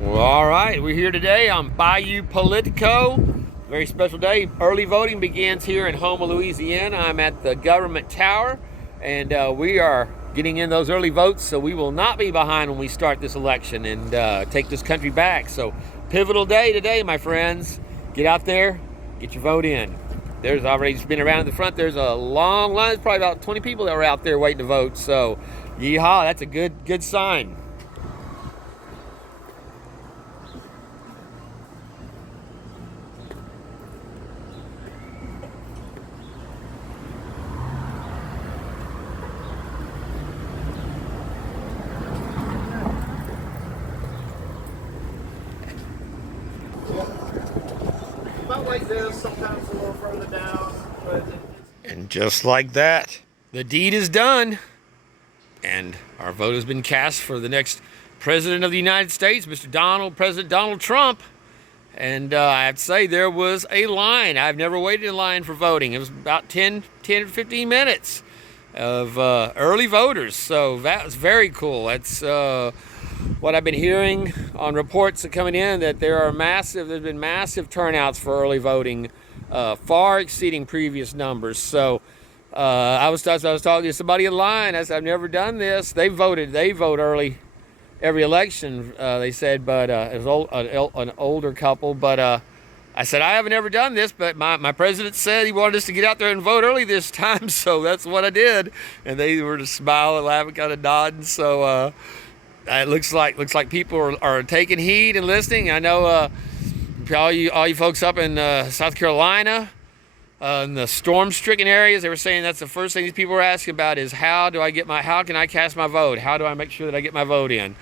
Well, all right, we're here today on Bayou Politico. Very special day. Early voting begins here in Houma, Louisiana. I'm at the government tower, and we are getting in those early votes, so we will not be behind when we start this election and take this country back. So, pivotal day today, my friends. Get out there, get your vote in. There's already just been around in the front. There's a long line. There's probably about 20 people that are out there waiting to vote. So, yeehaw, that's a good sign. About like this, sometimes a little further down, but And just like that, the deed is done. And our vote has been cast for the next president of the United States, President Donald Trump. And I have to say, there was a line. I've never waited in line for voting. It was about 10 or 15 minutes of early voters. So that was very cool. That's what I've been hearing on reports that coming in, that there's been massive turnouts for early voting, far exceeding previous numbers. So I was talking to somebody in line. I said, I've never done this. They vote early every election, they said, but it was an older couple. But I said, I haven't ever done this, but my president said he wanted us to get out there and vote early this time, so that's what I did. And they were just smiling, laughing, kind of nodding. So it looks like people are taking heed and listening. I know all you folks up in South Carolina, in the storm-stricken areas, they were saying that's the first thing these people were asking about is how can I cast my vote? How do I make sure that I get my vote in?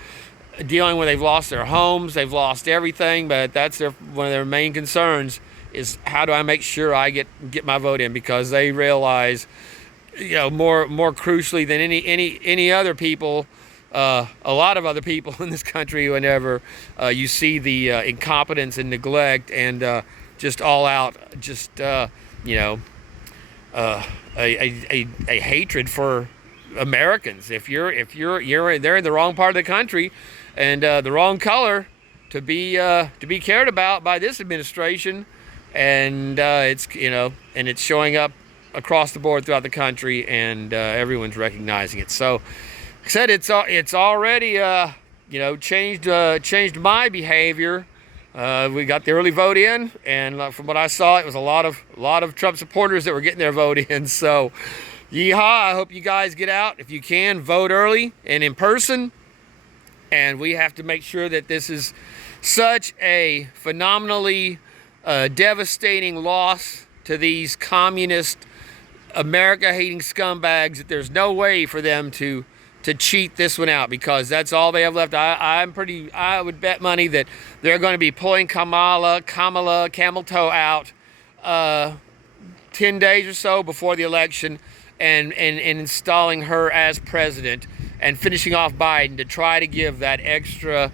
Dealing with, they've lost their homes, they've lost everything, but that's one of their main concerns is how do I make sure I get my vote in, because they realize, more crucially than any other people, a lot of other people in this country, whenever you see the incompetence and neglect and just all out, a hatred for Americans. If they're in the wrong part of the country and the wrong color to be cared about by this administration, and it's showing up across the board throughout the country, and everyone's recognizing it. So, like I said, it's already changed my behavior. We got the early vote in, and from what I saw, it was a lot of Trump supporters that were getting their vote in. So, yeehaw! I hope you guys get out if you can, vote early and in person. And we have to make sure that this is such a phenomenally devastating loss to these communist, America-hating scumbags that there's no way for them to cheat this one out, because that's all they have left. I would bet money that they're going to be pulling Kamala camel toe out 10 days or so before the election and installing her as president and finishing off Biden to try to give that extra,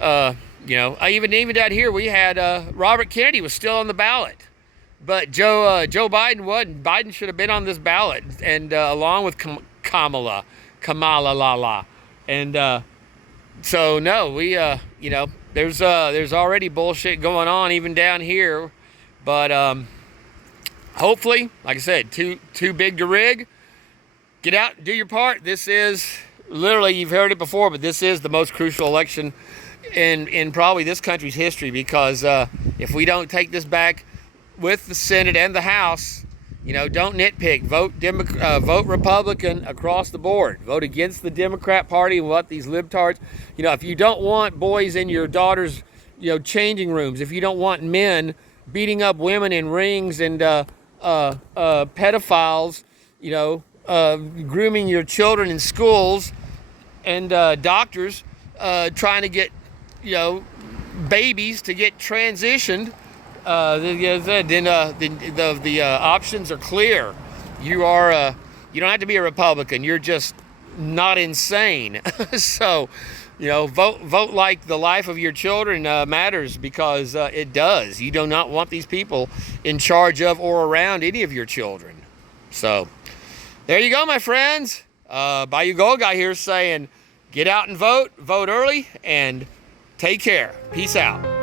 even down here we had Robert Kennedy was still on the ballot, but Joe Biden wasn't. Biden should have been on this ballot, and along with Kamala, and so no, we there's already bullshit going on even down here, but hopefully, like I said, too big to rig. Get out and do your part. This is literally, you've heard it before, but this is the most crucial election in probably this country's history, because if we don't take this back with the Senate and the House, don't nitpick. Vote Republican across the board. Vote against the Democrat Party and what these libtards. If you don't want boys in your daughters' changing rooms, if you don't want men beating up women in rings and pedophiles, grooming your children in schools, and doctors trying to get babies to get transitioned. Then the options are clear. You don't have to be a Republican. You're just not insane. So, vote like the life of your children matters, because it does. You do not want these people in charge of or around any of your children. So, there you go, my friends. Bayou Gold Guy here saying, get out and vote early, and Take care. Peace out.